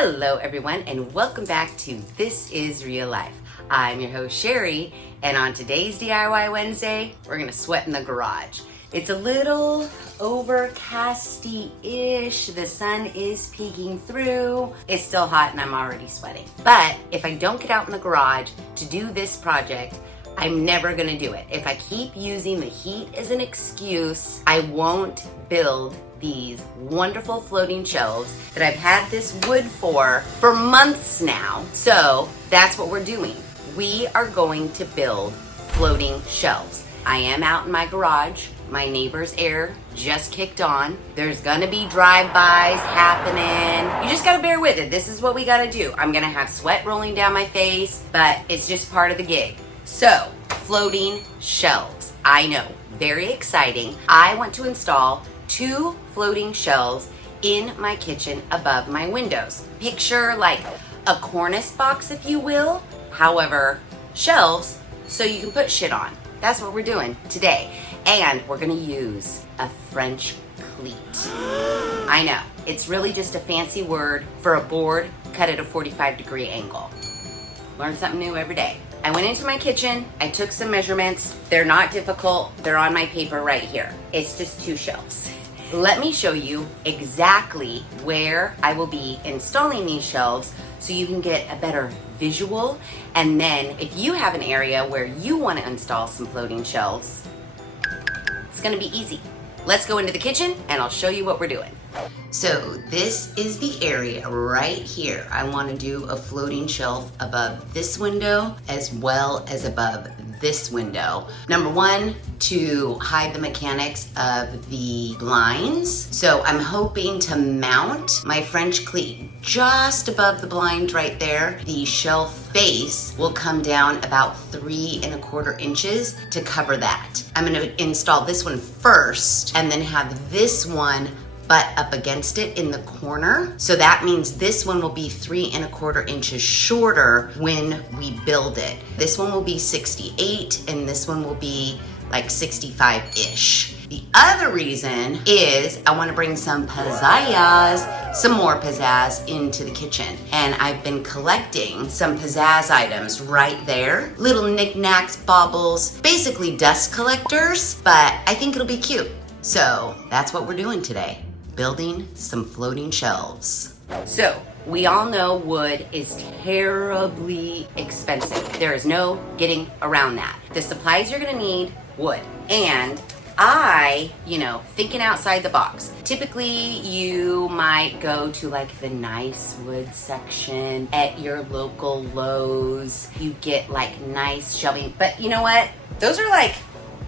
Hello everyone and welcome back to This Is Real Life. I'm your host Sheri, and on today's DIY Wednesday, we're gonna sweat in the garage. It's a little overcasty-ish. The sun is peeking through. It's still hot and I'm already sweating. But if I don't get out in the garage to do this project, I'm never gonna do it. If I keep using the heat as an excuse, I won't build these wonderful floating shelves that I've had this wood for months now. So that's what we're doing. We are going to build floating shelves. I am out in my garage. My neighbor's air just kicked on. There's gonna be drive-bys happening. You just gotta bear with it. This is what we gotta do. I'm gonna have sweat rolling down my face, but it's just part of the gig. So, floating shelves. I know, very exciting. I want to install 2 floating shelves in my kitchen above my windows. Picture like a cornice box, if you will. However, shelves so you can put shit on. That's what we're doing today. And we're gonna use a French cleat. I know, it's really just a fancy word for a board cut at a 45-degree angle. Learn something new every day. I went into my kitchen, I took some measurements. They're not difficult, they're on my paper right here. It's just 2 shelves. Let me show you exactly where I will be installing these shelves so you can get a better visual. And then if you have an area where you want to install some floating shelves, it's gonna be easy. Let's go into the kitchen and I'll show you what we're doing. So this is the area right here. I want to do a floating shelf above this window as well as above this window. Number 1, to hide the mechanics of the blinds. So I'm hoping to mount my French cleat just above the blind right there. The shelf face will come down about 3 1/4 inches to cover that. I'm going to install this one first and then have this one butt up against it in the corner. So that means this one will be 3 1/4 inches shorter when we build it. This one will be 68 and this one will be like 65-ish. The other reason is I want to bring some more pizzazz into the kitchen. And I've been collecting some pizzazz items right there. Little knickknacks, baubles, basically dust collectors, but I think it'll be cute. So that's what we're doing today. Building some floating shelves. So we all know wood is terribly expensive. There is no getting around that. The supplies you're gonna need, wood. And thinking outside the box. Typically you might go to like the nice wood section at your local Lowe's. You get like nice shelving, but you know what? Those are like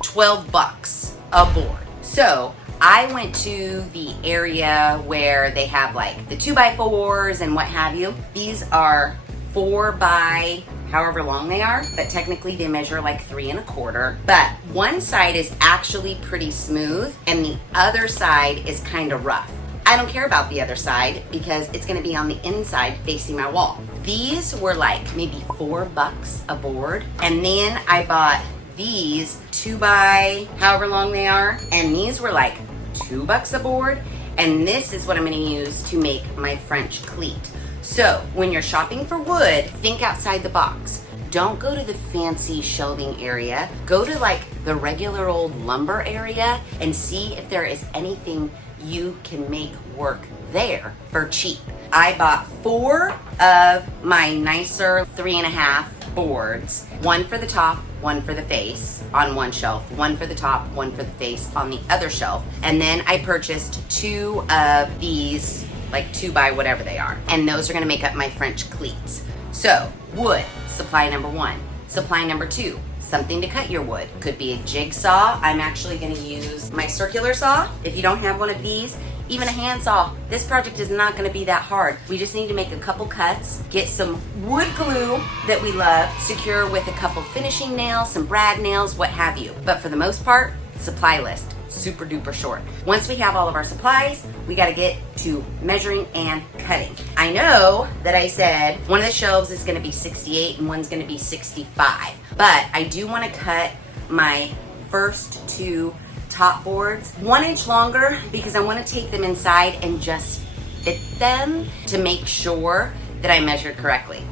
$12 a board. So I went to the area where they have like the 2x4s and what have you. These are 4 by however long they are, but technically they measure like 3 1/4. But one side is actually pretty smooth and the other side is kind of rough. I don't care about the other side because it's gonna be on the inside facing my wall. These were like maybe $4 a board. And then I bought these 2 by however long they are, and these were like $2 a board, and this is what I'm going to use to make my French cleat. So when you're shopping for wood, think outside the box. Don't go to the fancy shelving area. Go to like the regular old lumber area and see if there is anything you can make work there for cheap. I bought 4 of my nicer 3 1/2 boards, 1 for the top, 1 for the face on one shelf, 1 for the top, 1 for the face on the other shelf. And then I purchased 2 of these, like 2 by whatever they are. And those are gonna make up my French cleats. So wood, supply number 1. Supply number 2, something to cut your wood. Could be a jigsaw. I'm actually gonna use my circular saw. If you don't have one of these, even a handsaw. This project is not gonna be that hard. We just need to make a couple cuts, get some wood glue that we love, secure with a couple finishing nails, some brad nails, what have you. But for the most part, supply list, super duper short. Once we have all of our supplies, we gotta get to measuring and cutting. I know that I said one of the shelves is gonna be 68 and one's gonna be 65, but I do wanna cut my first 2 top boards 1 inch longer because I want to take them inside and just fit them to make sure that I measured correctly.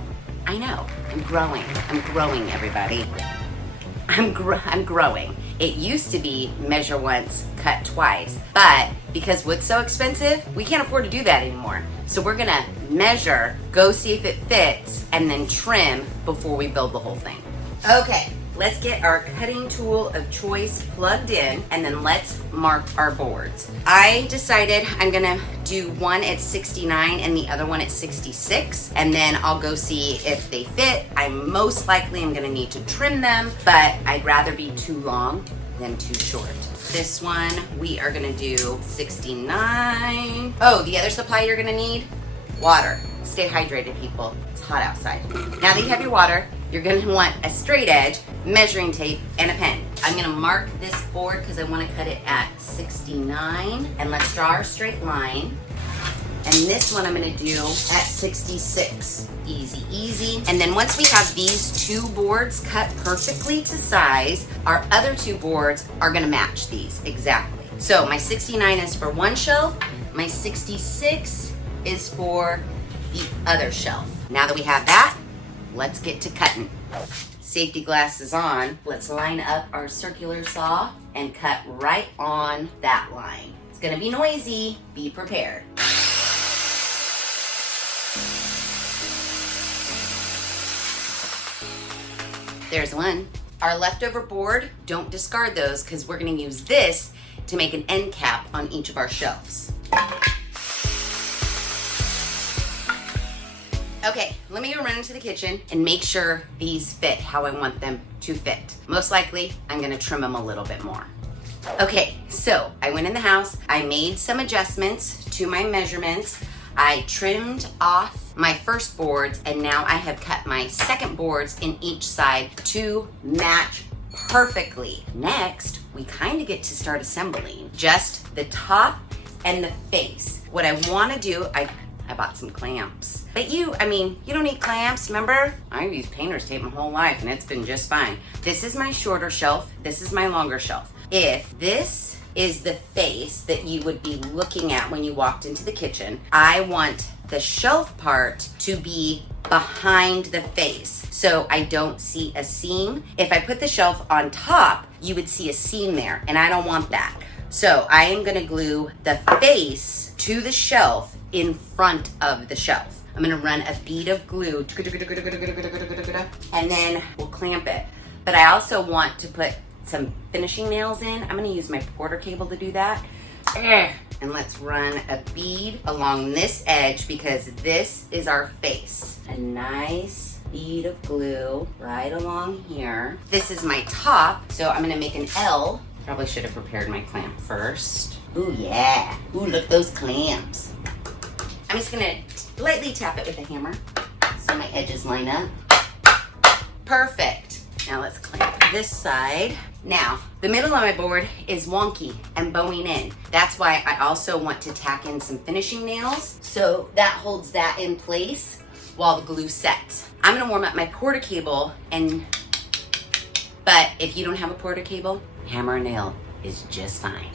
I know, I'm growing, everybody. I'm growing. It used to be measure once, cut twice, but because wood's so expensive, we can't afford to do that anymore. So we're gonna measure, go see if it fits, and then trim before we build the whole thing. Okay, let's get our cutting tool of choice plugged in, and then let's mark our boards. I decided I'm gonna do one at 69 and the other one at 66, and then I'll go see if they fit. I most likely am gonna need to trim them, but I'd rather be too long than too short. This one, we are gonna do 69. Oh, the other supply you're gonna need? Water. Stay hydrated, people. It's hot outside. Now that you have your water, you're gonna want a straight edge, measuring tape, and a pen. I'm gonna mark this board because I wanna cut it at 69. And let's draw our straight line. And this one I'm gonna do at 66. Easy, easy. And then once we have these two boards cut perfectly to size, our other two boards are gonna match these exactly. So my 69 is for one shelf, my 66 is for the other shelf. Now that we have that, let's get to cutting. Safety glasses on. Let's line up our circular saw and cut right on that line. It's gonna be noisy, be prepared. There's one. Our leftover board, don't discard those because we're gonna use this to make an end cap on each of our shelves. Okay, let me go run into the kitchen and make sure these fit how I want them to fit. Most likely, I'm gonna trim them a little bit more. Okay, so I went in the house, I made some adjustments to my measurements. I trimmed off my first boards, and now I have cut my second boards in each side to match perfectly. Next, we kind of get to start assembling just the top and the face. What I want to do, I bought some clamps. But you don't need clamps, remember? I've used painter's tape my whole life and it's been just fine. This is my shorter shelf, this is my longer shelf. If this is the face that you would be looking at when you walked into the kitchen, I want the shelf part to be behind the face so I don't see a seam. If I put the shelf on top, you would see a seam there, and I don't want that. So I am gonna glue the face to the shelf in front of the shelf. I'm gonna run a bead of glue, and then we'll clamp it. But I also want to put some finishing nails in. I'm gonna use my porter cable to do that. And let's run a bead along this edge because this is our face. A nice bead of glue right along here. This is my top, so I'm gonna make an L. Probably should have prepared my clamp first. Ooh, yeah. Ooh, look at those clamps. I'm just gonna lightly tap it with a hammer so my edges line up. Perfect. Now let's clamp this side. Now, the middle of my board is wonky and bowing in. That's why I also want to tack in some finishing nails so that holds that in place while the glue sets. I'm gonna warm up my porter cable, but if you don't have a porter cable, hammer and nail is just fine.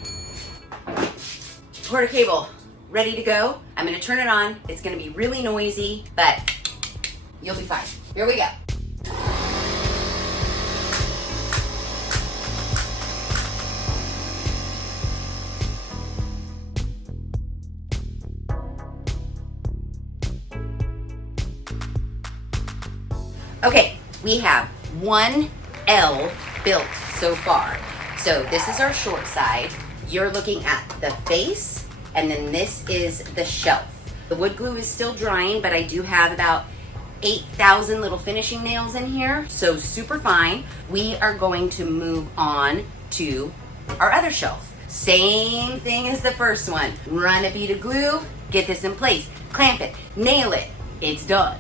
Porter cable ready to go. I'm gonna turn it on. It's gonna be really noisy, but you'll be fine. Here we go. Okay, we have one L built so far. So this is our short side. You're looking at the face, and then this is the shelf. The wood glue is still drying, but I do have about 8,000 little finishing nails in here, so super fine. We are going to move on to our other shelf. Same thing as the first one. Run a bead of glue, get this in place, clamp it, nail it, it's done.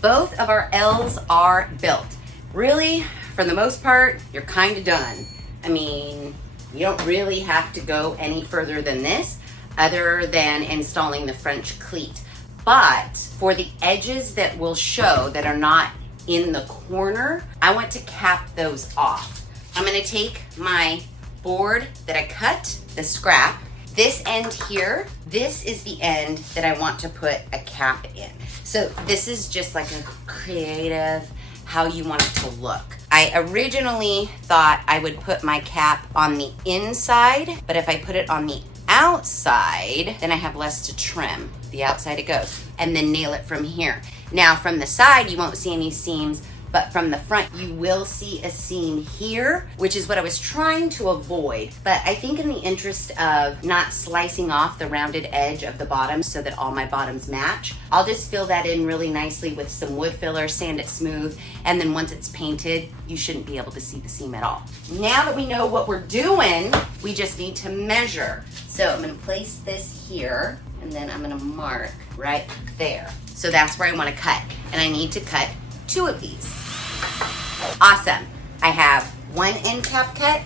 Both of our L's are built. Really, for the most part, you're kind of done. I mean, you don't really have to go any further than this other than installing the French Cleat. But for the edges that will show that are not in the corner, I want to cap those off. I'm gonna take my board that I cut, the scrap, this end here, this is the end that I want to put a cap in. So this is just like a creative, how you want it to look. I originally thought I would put my cap on the inside, but if I put it on the outside, then I have less to trim. The outside it goes, and then nail it from here. Now from the side, you won't see any seams, but from the front, you will see a seam here, which is what I was trying to avoid. But I think in the interest of not slicing off the rounded edge of the bottom so that all my bottoms match, I'll just fill that in really nicely with some wood filler, sand it smooth, and then once it's painted, you shouldn't be able to see the seam at all. Now that we know what we're doing, we just need to measure. So I'm gonna place this here, and then I'm gonna mark right there. So that's where I wanna cut, and I need to cut 2 of these. Awesome. I have one end cap cut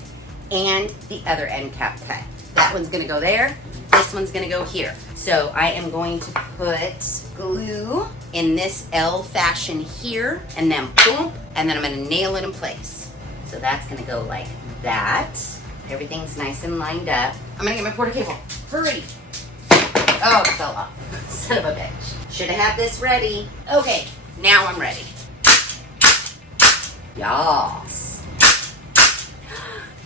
and the other end cap cut. That one's gonna go there. This one's gonna go here. So I am going to put glue in this L fashion here, and then boom, and then I'm gonna nail it in place. So that's gonna go like that. Everything's nice and lined up. I'm gonna get my porta cable. Hurry. Oh, it fell off. Son of a bitch. Should have had this ready. Okay, now I'm ready. Yas.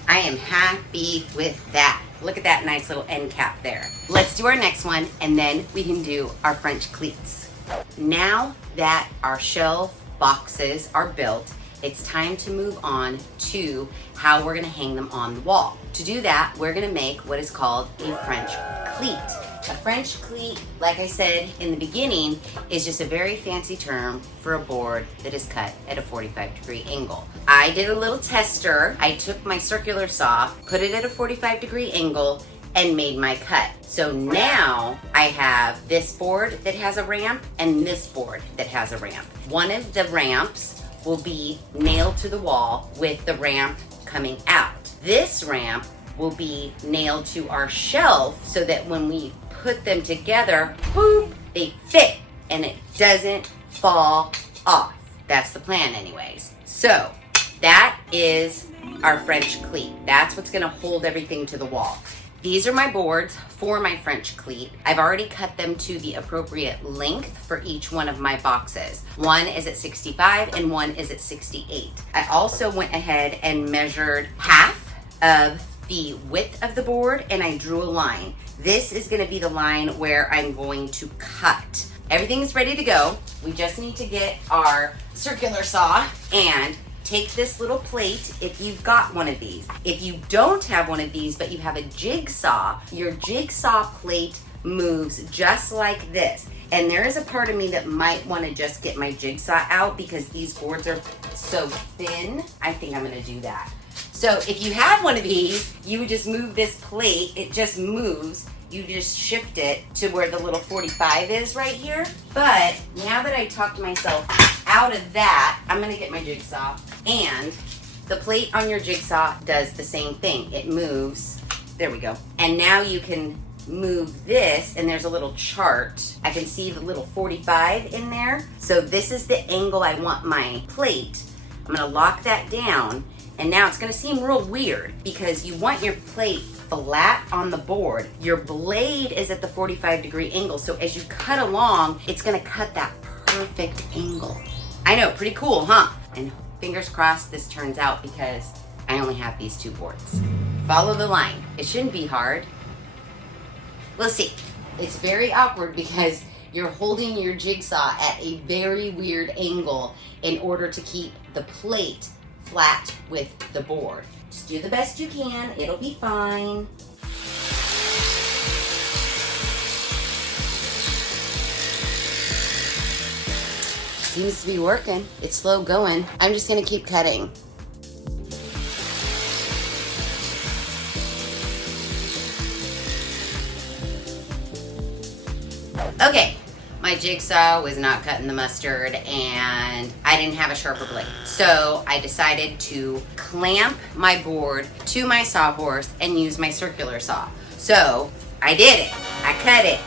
I am happy with that. Look at that nice little end cap there. Let's do our next one, and then we can do our French cleats. Now that our shelf boxes are built, it's time to move on to how we're gonna hang them on the wall. To do that, we're gonna make what is called a French cleat. A French cleat, like I said in the beginning, is just a very fancy term for a board that is cut at a 45-degree angle. I did a little tester. I took my circular saw, put it at a 45-degree angle, and made my cut. So now I have this board that has a ramp and this board that has a ramp. One of the ramps will be nailed to the wall with the ramp coming out. This ramp will be nailed to our shelf so that when we put them together, boom, they fit and it doesn't fall off. That's the plan anyways. So that is our French cleat. That's what's gonna hold everything to the wall. These are my boards for my French cleat. I've already cut them to the appropriate length for each one of my boxes. One is at 65 and one is at 68. I also went ahead and measured half of the width of the board, and I drew a line. This is gonna be the line where I'm going to cut. Everything is ready to go. We just need to get our circular saw and take this little plate if you've got one of these. If you don't have one of these, but you have a jigsaw, your jigsaw plate moves just like this. And there is a part of me that might wanna just get my jigsaw out because these boards are so thin. I think I'm gonna do that. So if you have one of these, you would just move this plate, it just moves. You just shift it to where the little 45 is right here. But now that I talked myself out of that, I'm gonna get my jigsaw. And the plate on your jigsaw does the same thing. It moves, there we go. And now you can move this, and there's a little chart. I can see the little 45 in there. So this is the angle I want my plate. I'm gonna lock that down. And now it's gonna seem real weird because you want your plate flat on the board. Your blade is at the 45-degree angle. So as you cut along, it's gonna cut that perfect angle. I know, pretty cool, huh? And fingers crossed this turns out because I only have these 2 boards. Follow the line. It shouldn't be hard. We'll see. It's very awkward because you're holding your jigsaw at a very weird angle in order to keep the plate flat with the board. Just do the best you can. It'll be fine. Seems to be working. It's slow going. I'm just gonna keep cutting. Okay, my jigsaw was not cutting the mustard and I didn't have a sharper blade. So I decided to clamp my board to my sawhorse and use my circular saw. So I did it. I cut it.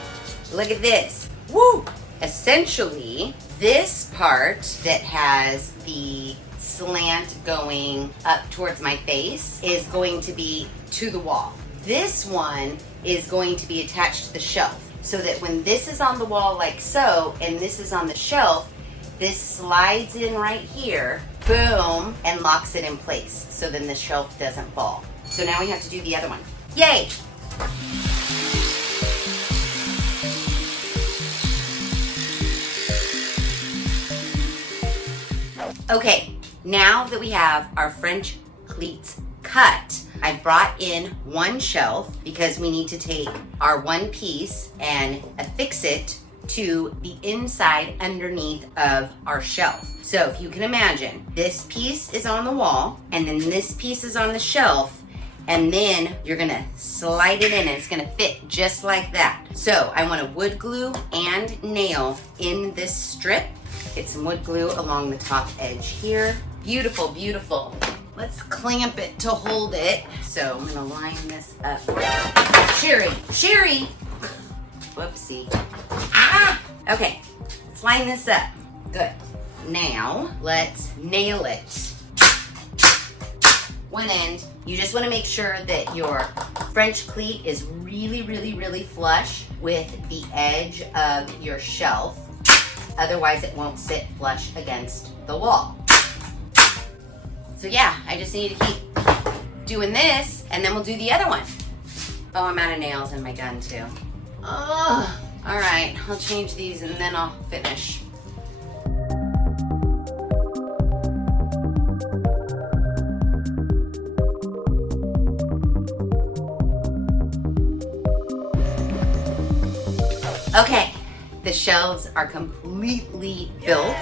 Look at this. Woo! Essentially, this part that has the slant going up towards my face is going to be to the wall. This one is going to be attached to the shelf, so that when this is on the wall like so, and this is on the shelf, this slides in right here, boom, and locks it in place, so then the shelf doesn't fall. So now we have to do the other one. Yay! Okay, now that we have our French cleats cut, I brought in one shelf because we need to take our one piece and affix it to the inside underneath of our shelf. So if you can imagine, this piece is on the wall and then this piece is on the shelf, and then you're gonna slide it in and it's gonna fit just like that. So I want to wood glue and nail in this strip. Get some wood glue along the top edge here. Beautiful, beautiful. Let's clamp it to hold it. So I'm gonna line this up. Sheri! Whoopsie. Ah! Okay, let's line this up. Good. Now, let's nail it. One end, you just wanna make sure that your French cleat is really, really, really flush with the edge of your shelf. Otherwise, it won't sit flush against the wall. So yeah, I just need to keep doing this, and then we'll do the other one. Oh, I'm out of nails in my gun too. Oh, all right, I'll change these and then I'll finish. Okay, the shelves are completely built.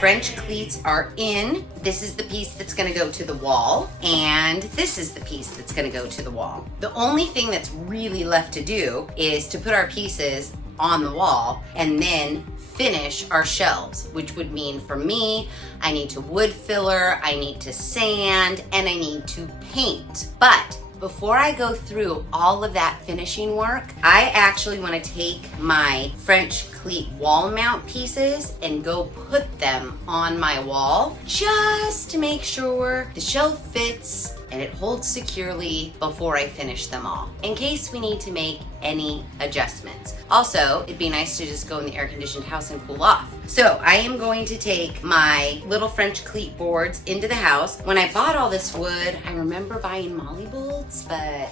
French cleats are in. This is the piece that's gonna go to the wall, and this is the piece that's gonna go to the wall. The only thing that's really left to do is to put our pieces on the wall and then finish our shelves, which would mean for me, I need to wood filler, I need to sand, and I need to paint. But before I go through all of that finishing work, I actually want to take my French cleat wall mount pieces and go put them on my wall just to make sure the shelf fits and it holds securely before I finish them all, in case we need to make any adjustments. Also, it'd be nice to just go in the air-conditioned house and cool off. So I am going to take my little French cleat boards into the house. When I bought all this wood, I remember buying molly bolts, but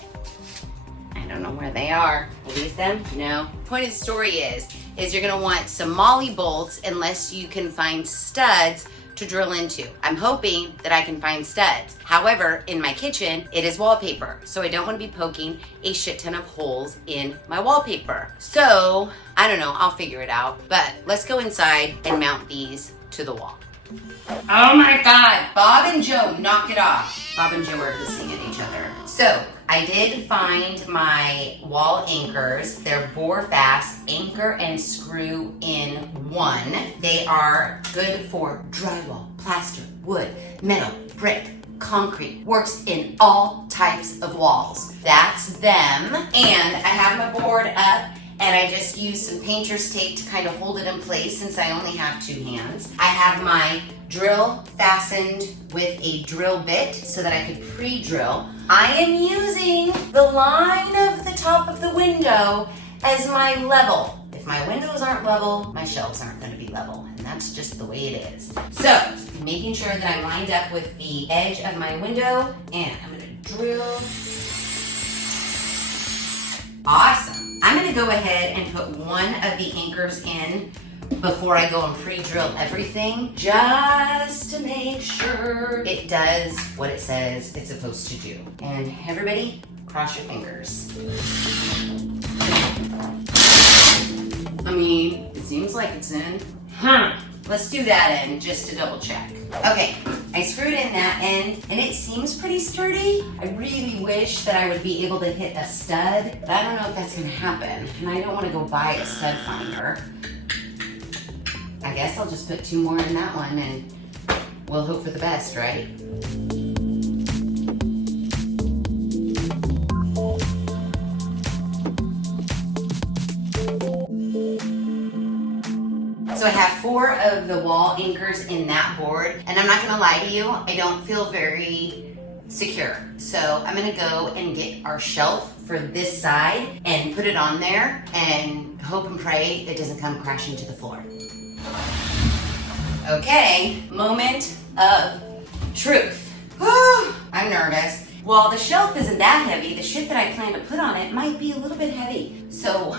I don't know where they are. Are these them? No. Point of the story is you're gonna want some molly bolts unless you can find studs to drill into. I'm hoping that I can find studs. However, in my kitchen, it is wallpaper, so I don't want to be poking a shit ton of holes in my wallpaper. So, I don't know, I'll figure it out. But let's go inside and mount these to the wall. Oh my God, Bob and Joe, knock it off. Bob and Joe are hissing at each other. So, I did find my wall anchors. They're bore fast, anchor and screw in one. They are good for drywall, plaster, wood, metal, brick, concrete. Works in all types of walls. That's them. And I have my board up, and I just used some painter's tape to kind of hold it in place since I only have two hands. I have my drill fastened with a drill bit so that I could pre-drill. I am using the line of the top of the window as my level. If my windows aren't level, my shelves aren't going to be level, and that's just the way it is. So, making sure that I'm lined up with the edge of my window, and I'm going to drill. Awesome. I'm going to go ahead and put one of the anchors in before I go and pre-drill everything, just to make sure it does what it says it's supposed to do. And everybody, cross your fingers. I mean, it seems like it's in. Let's do that end just to double check. Okay, I screwed in that end and it seems pretty sturdy. I really wish that I would be able to hit a stud, but I don't know if that's gonna happen. And I don't wanna go buy a stud finder. I guess I'll just put two more in that one and we'll hope for the best, right? So I have 4 of the wall anchors in that board, and I'm not gonna lie to you, I don't feel very secure. So I'm gonna go and get our shelf for this side and put it on there and hope and pray it doesn't come crashing to the floor. Okay, moment of truth. I'm nervous. While the shelf isn't that heavy, the shit that I plan to put on it might be a little bit heavy. So,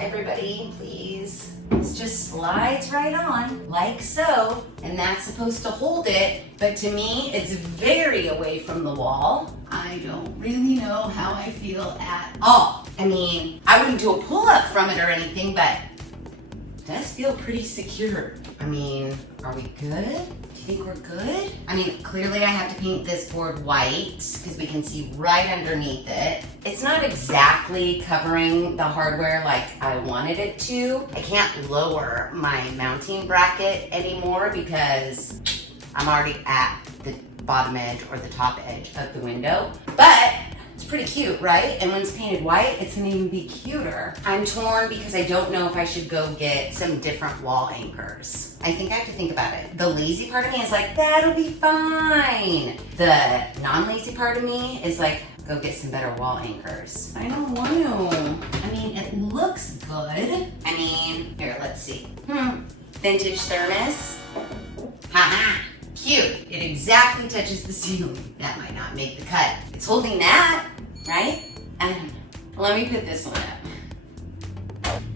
everybody, please. This just slides right on, like so, and that's supposed to hold it, but to me, it's very away from the wall. I don't really know how I feel at all. I mean, I wouldn't do a pull-up from it or anything, but it does feel pretty secure. I mean, are we good? Do you think we're good? I mean, clearly I have to paint this board white because we can see right underneath it. It's not exactly covering the hardware like I wanted it to. I can't lower my mounting bracket anymore because I'm already at the bottom edge or the top edge of the window. But it's pretty cute, right? And when it's painted white, it's gonna even be cuter. I'm torn because I don't know if I should go get some different wall anchors. I think I have to think about it. The lazy part of me is like, that'll be fine. The non-lazy part of me is like, go get some better wall anchors. I don't want to. I mean, it looks good. I mean, here, let's see. Vintage thermos. Haha. Cute. It exactly touches the ceiling. That might not make the cut. It's holding that, right? Let me put this one up.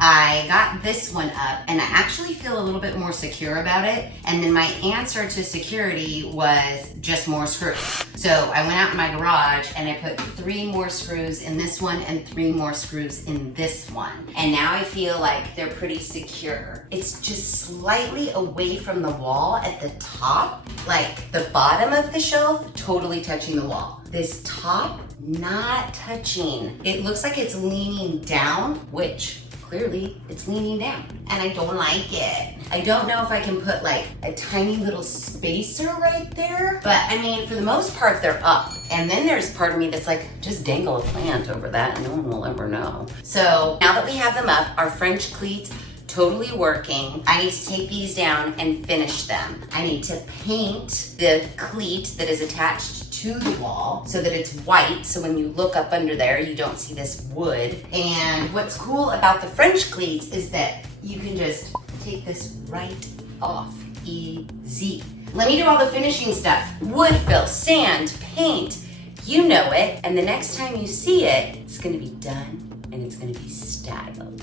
I got this one up and I actually feel a little bit more secure about it. And then my answer to security was just more screws. So I went out in my garage and I put 3 more screws in this one and 3 more screws in this one. And now I feel like they're pretty secure. It's just slightly away from the wall at the top, like the bottom of the shelf totally touching the wall. This top, not touching. It looks like it's leaning down, which clearly it's leaning down and I don't like it. I don't know if I can put like a tiny little spacer right there, but I mean, for the most part, they're up. And then there's part of me that's like, just dangle a plant over that and no one will ever know. So now that we have them up, our French cleats totally working. I need to take these down and finish them. I need to paint the cleat that is attached to the wall so that it's white, so when you look up under there, you don't see this wood. And what's cool about the French cleats is that you can just take this right off, easy. Let me do all the finishing stuff. Wood fill, sand, paint, you know it. And the next time you see it, it's gonna be done and it's gonna be styled.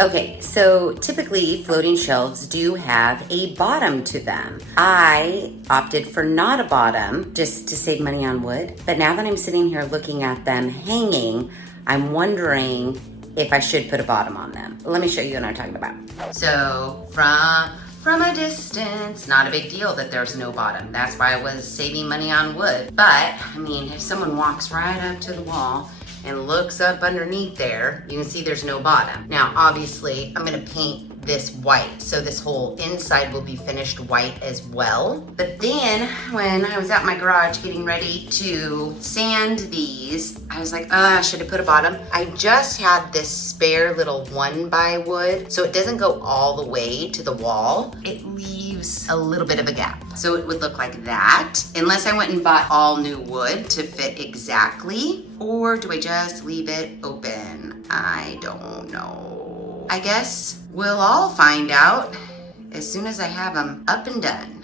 Okay, so typically floating shelves do have a bottom to them. I opted for not a bottom just to save money on wood, but now that I'm sitting here looking at them hanging, I'm wondering if I should put a bottom on them. Let me show you what I'm talking about. So from a distance, not a big deal that there's no bottom. That's why I was saving money on wood. But I mean, if someone walks right up to the wall and looks up underneath there, you can see there's no bottom. Now, obviously, I'm gonna paint this white, so this whole inside will be finished white as well. But then, when I was at my garage getting ready to sand these, I was like, I should have put a bottom. I just had this spare little 1x wood, so it doesn't go all the way to the wall. It leaves a little bit of a gap. So it would look like that, unless I went and bought all new wood to fit exactly. Or do I just leave it open? I don't know. I guess we'll all find out as soon as I have them up and done.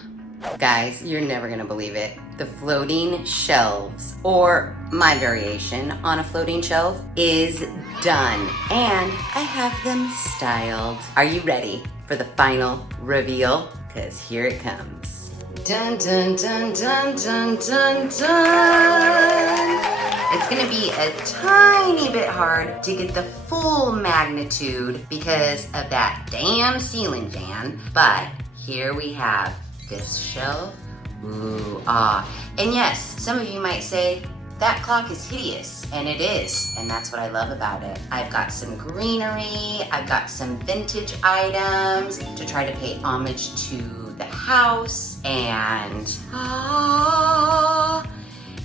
Guys, you're never gonna believe it. The floating shelves, or my variation on a floating shelf, is done. And I have them styled. Are you ready for the final reveal? Because here it comes. Dun, dun, dun, dun, dun, dun, dun. It's gonna be a tiny bit hard to get the full magnitude because of that damn ceiling fan, but here we have this shelf. Ooh, and yes, some of you might say, that clock is hideous, and it is, and that's what I love about it. I've got some greenery, I've got some vintage items to try to pay homage to the house, and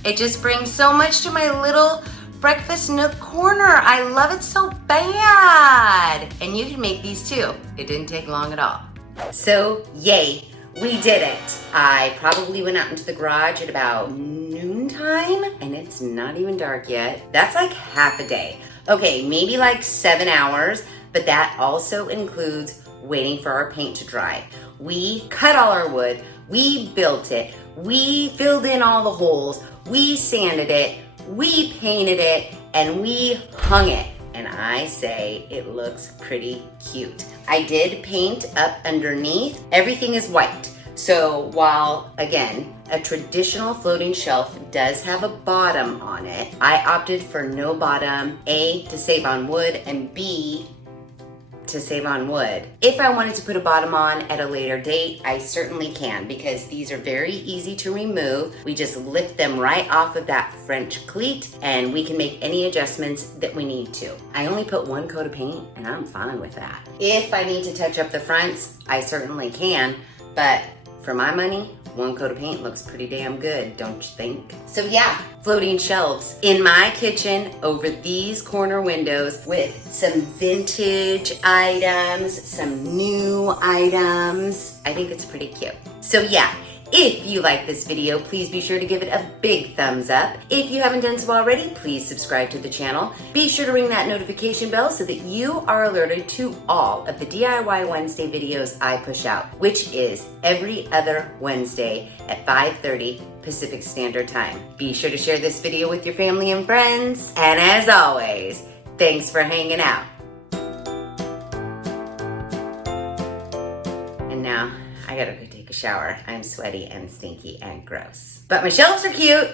it just brings so much to my little breakfast nook corner. I love it so bad. And you can make these too. It didn't take long at all. So yay, we did it. I probably went out into the garage at about noontime and it's not even dark yet. That's like half a day. Okay, maybe like 7 hours, but that also includes waiting for our paint to dry. We cut all our wood, we built it, we filled in all the holes, we sanded it, we painted it, and we hung it. And I say it looks pretty cute. I did paint up underneath. Everything is white. So while, again, a traditional floating shelf does have a bottom on it, I opted for no bottom, A, to save on wood, and B, to save on wood. If I wanted to put a bottom on at a later date, I certainly can, because these are very easy to remove. We just lift them right off of that French cleat and we can make any adjustments that we need to. I only put 1 coat of paint and I'm fine with that. If I need to touch up the fronts, I certainly can, but for my money, 1 coat of paint looks pretty damn good, don't you think? So yeah, floating shelves in my kitchen over these corner windows with some vintage items, some new items. I think it's pretty cute. So yeah, if you like this video, please be sure to give it a big thumbs up. If you haven't done so already, please subscribe to the channel. Be sure to ring that notification bell so that you are alerted to all of the DIY Wednesday videos I push out, which is every other Wednesday at 5:30 Pacific Standard Time. Be sure to share this video with your family and friends. And as always, thanks for hanging out. And now, I gotta go take a shower. I'm sweaty and stinky and gross. But my shelves are cute.